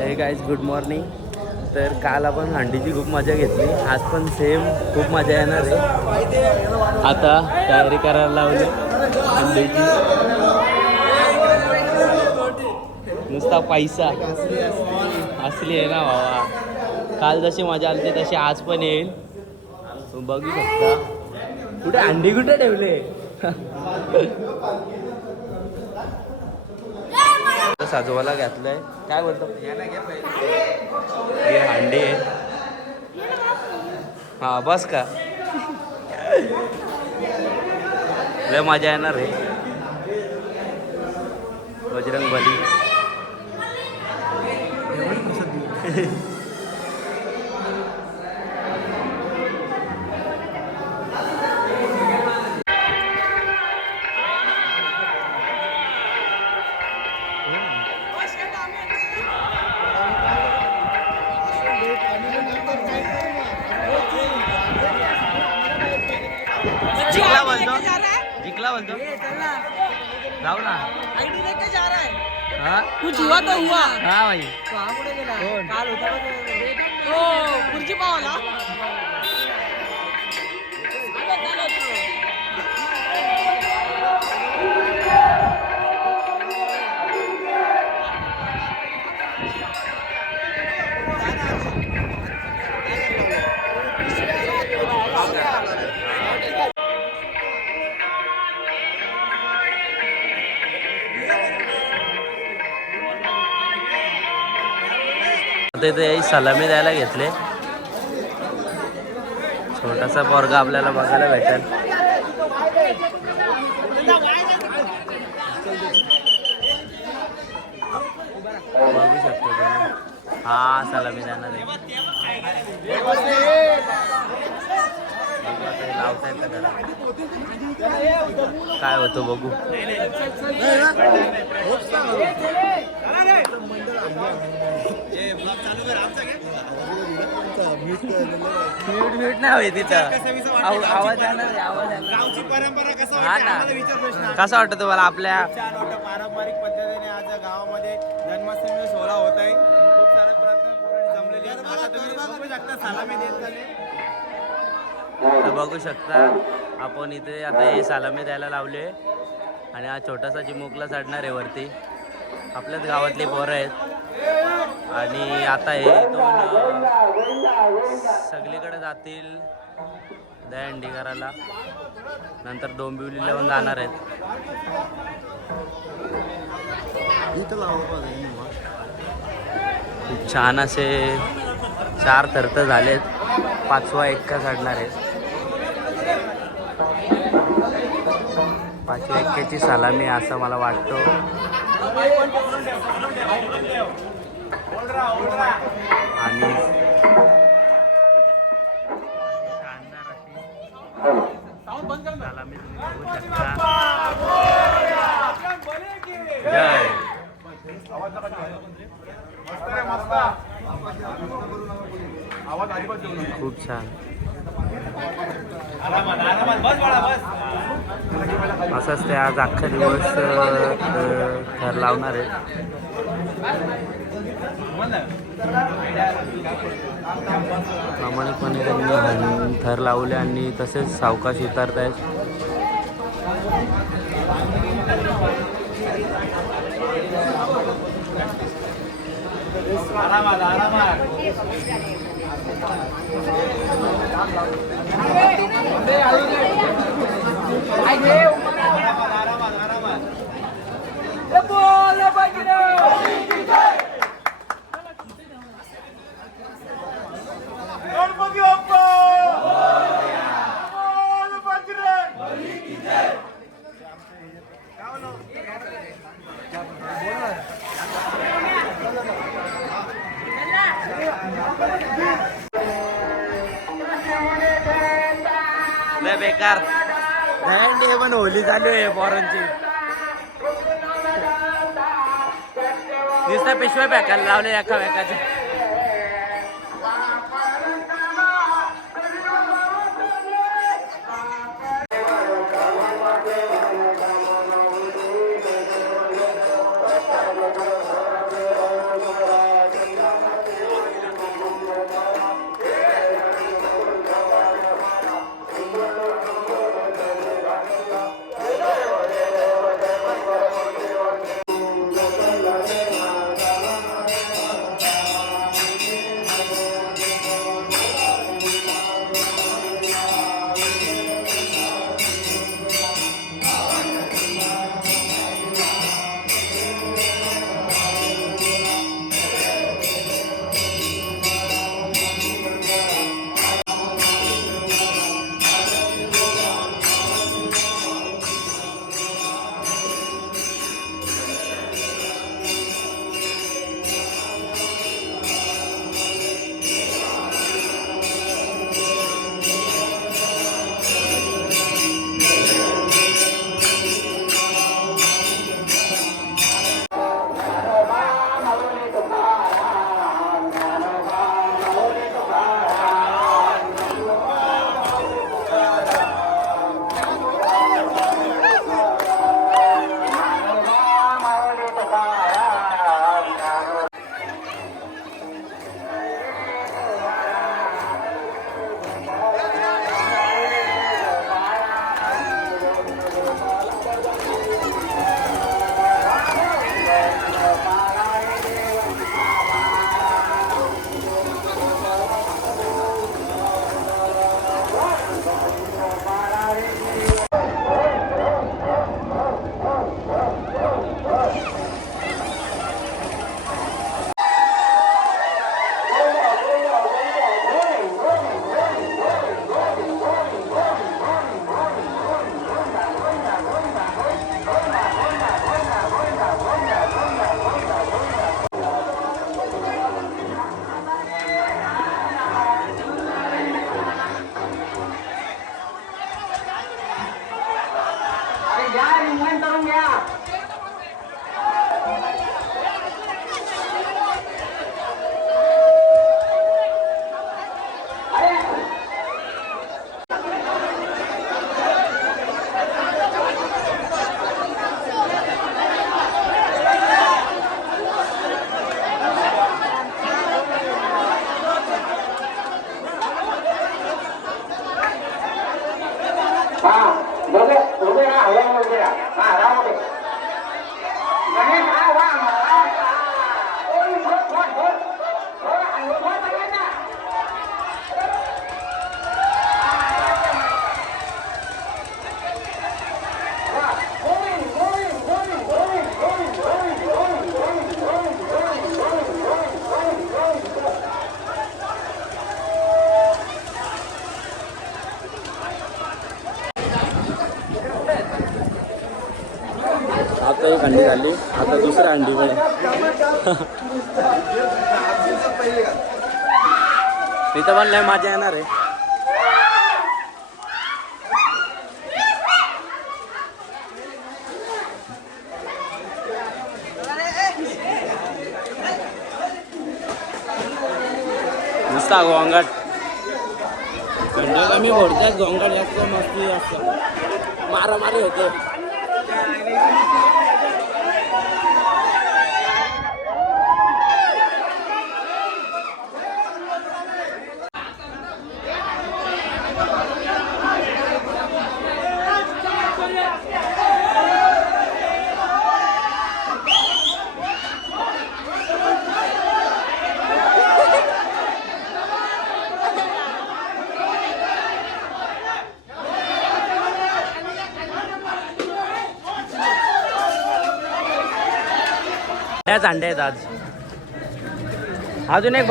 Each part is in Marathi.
हे गाईज गुड मॉर्निंग. तर काल आपण हंडीची खूप मजा घेतली, आज पण सेम खूप मजा येणार आहे. आता तयारी करायला लावली हंडीची. नुसता पैसा असली आहे ना बाबा. काल जशी मजा आली तशी आज पण येईल. बघू शकता कुठे हंडी कुठे ठेवले. साजवाला घातलंय. काय बोलतो हे हंडी आहे. हा बस का लय मजा येणार आहे. बजरंग बली. जिंकला बोलतो, जिंकला बोलतो. जाऊ ना. हाँ कुछ हुआ तो हुआ. हाँ भाई कहाँ कुठे गेला. काल होता तो खुर्ची पावाला. ते सलामी द्यायला घेतले. छोटासा पोरगा आपल्याला बघायला भेटेल. बघू शकतो हा सलामी देणार आहे. लावता येतं घरा. काय होतं बघू. म्यूट नाही होई तिथं. आवाज आला. हा ना. कसं वाटतं तुम्हाला आपल्या पारंपरिक पद्धतीने आज गावामध्ये जन्माष्टमी सोहळा होत आहे. खूप सारे प्रयत्न जमलेले आहेत. आता तुम्ही बघू शकता सलामी देत तर बघू शकता आपण इथे आता हे सलामी द्यायला लावले. आणि हा छोटासा चिमुकला चढणार आहे वरती. आपल्याच गावातली पोरं आहेत. आणि आता हे इथून सगळीकडे जातील दहीहंडी करायला. नंतर डोंबिवलीला पण जाणार आहेत. खूप छान असे 4 थर झालेत. 5वा एक्का काढणार आहेत. 5व्या एक्क्याची सलामी असं मला वाटतं. आणि शानदार अशी सलामी तुम्ही बघू शकता. जय. खूप छान. असंच ते आज अख्खा दिवस थर लावणार आहेत. प्रामाणिकपणे त्यांनी थर लावले आणि तसेच सावकाश उतारत आहेत. बेकार दहीहंडी पण होली चालू आहे पोरांची. नुसत्या पिशव्या पॅकायला लावले एका पॅकाच्या. या रिंगण करून घ्या. उभे राहा हवा उभे राहा. हा राहा उभे. गणेश हा वा आता एक अंडी झाली, आता दुसऱ्या अंडीकडे. इथं पण लय मजा येणार आहे. नुसता गोंगाट अंडे कमी फोडतात, गोंगाट जास्त मस्ती असतं, मारामारी होते. त्याच अंडे आहेत आज. अजून एक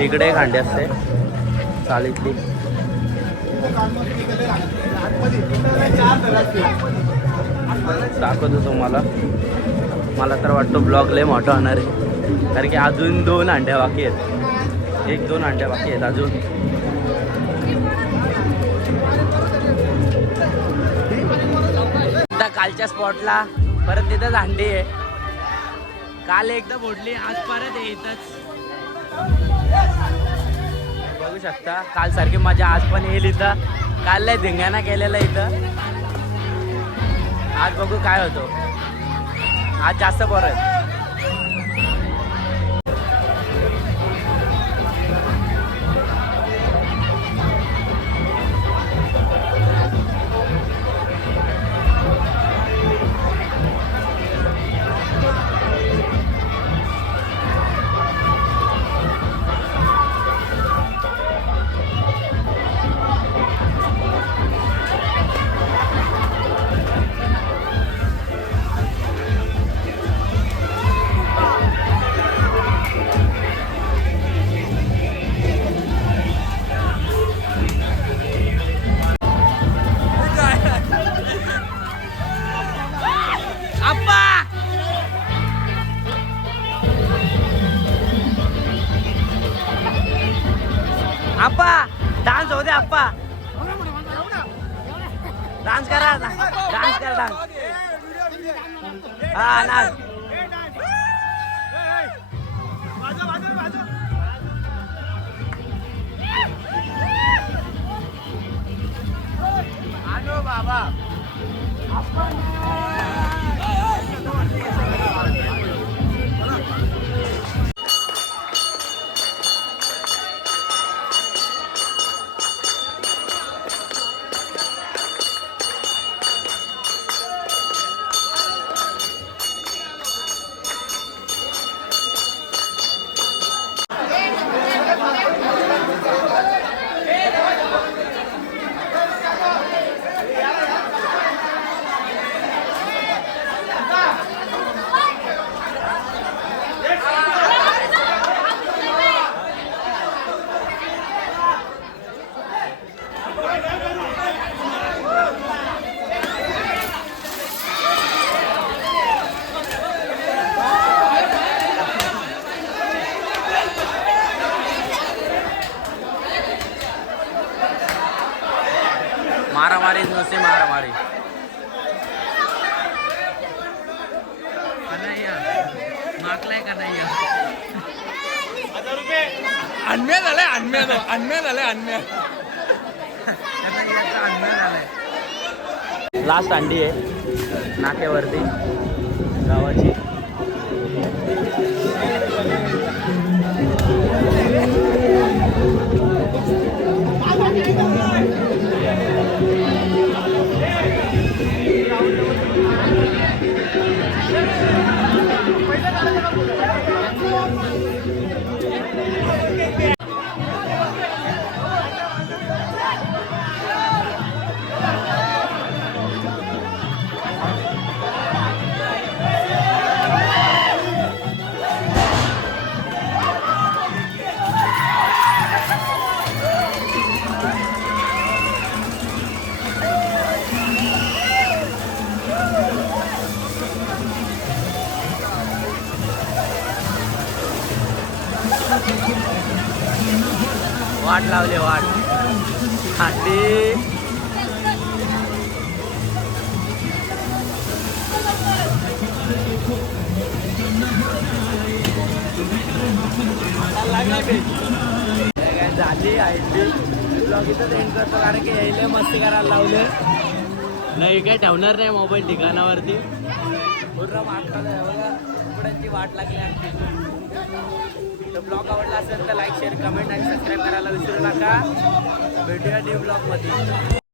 इकडे एक अंडे असते चाळीतली. दाखवतो तुम्हाला. मला तर वाटतं ब्लॉग लय मोठा होणार आहे, कारण की अजून 2 अंड्या बाकी आहेत. 1-2 अंड्या बाकी आहेत अजून. आता कालच्या स्पॉटला परत तिथंच अंडी आहे. काल एकदा फोडली, आज परत येतच. बघू शकता काल सारखी मजा आज पण येईल इथं. काल लय धिंगाणा केलेला इथं. आज बघू काय होतो. आज जास्त पोरं आहेत. आप्पा डान्स होते. आप्पा डान्स करा. डान्स करा. डान्स हा नाच. आलो बाबा. टाकलाय का नाही 1000 रुपये अन्म्या झालाय अन्म्या झालाय लास्ट अंडी आहे नाक्यावरती गावाची. वाट लावले वाट अंडी. झाली अंडी. ब्लॉग इथं एंड करतो कारण की यायला मस्ती करायला लावले. नाही काय ठेवणार नाही मोबाईल ठिकाणावरती. पूर्ण मागताना बघा कपड्यांची वाट लागली आणखी. तर ब्लॉग आवडला असेल तर लाईक शेअर कमेंट आणि सबस्क्राईब करायला विसरू नका. भेटूया न्यू ब्लॉगमध्ये.